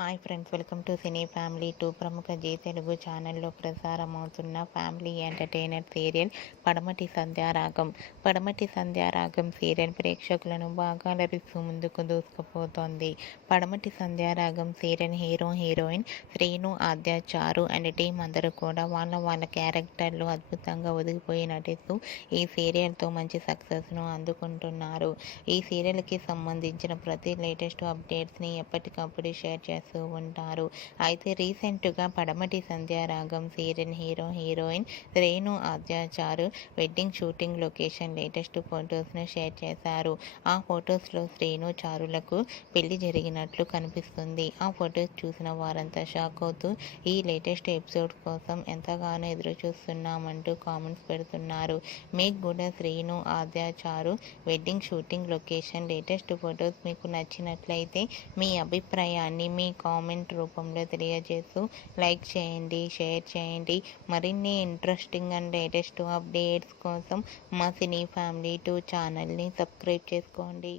Hi friends, welcome to cine family 2 ప్రముఖ G Telugu ఛానల్లో ప్రసారమవుతున్న family entertainer serial పడమటి సంధ్యారాగం. పడమటి సంధ్యారాగం సీరియల్ ప్రేక్షకులను బాగా అలరిస్తూ ముందుకు దూసుకుపోతోంది. పడమటి Sandhyaragam serial hero heroine Sreenu, Aadya, చారు అండ్ టీం అందరూ కూడా వాళ్ళ క్యారెక్టర్లు అద్భుతంగా ఒదిగిపోయి నటిస్తూ ఈ సీరియల్తో మంచి సక్సెస్ను అందుకుంటున్నారు. ఈ సీరియల్కి సంబంధించిన ప్రతి లేటెస్ట్ అప్డేట్స్ని ఎప్పటికప్పుడు షేర్ చేస్తూ ఉంటారు. అయితే రీసెంట్గా Padamati Sandhyaragam serial hero heroine Sreenu, Aadya, Charu wedding shooting location latest ఫొటోస్ను షేర్ చేశారు. ఆ ఫొటోస్లో శ్రీను, చారులకు పెళ్లి జరిగినట్లు కనిపిస్తుంది. ఆ ఫొటోస్ చూసిన వారంతా షాక్ అవుతూ ఈ లేటెస్ట్ ఎపిసోడ్ కోసం ఎంతగానో ఎదురు చూస్తున్నామంటూ కామెంట్స్ పెడుతున్నారు. మీకు కూడా Srinu, Aadya, Charu wedding shooting location latest photos మీకు నచ్చినట్లయితే మీ అభిప్రాయాన్ని మీ కామెంట్ రూపంలో తెలియజేస్తూ లైక్ చేయండి, షేర్ చేయండి. మరిన్ని ఇంట్రెస్టింగ్ అండ్ లేటెస్ట్ అప్డేట్స్ కోసం మా సినీ ఫ్యామిలీ 2 ఛానల్ని సబ్స్క్రైబ్ చేసుకోండి.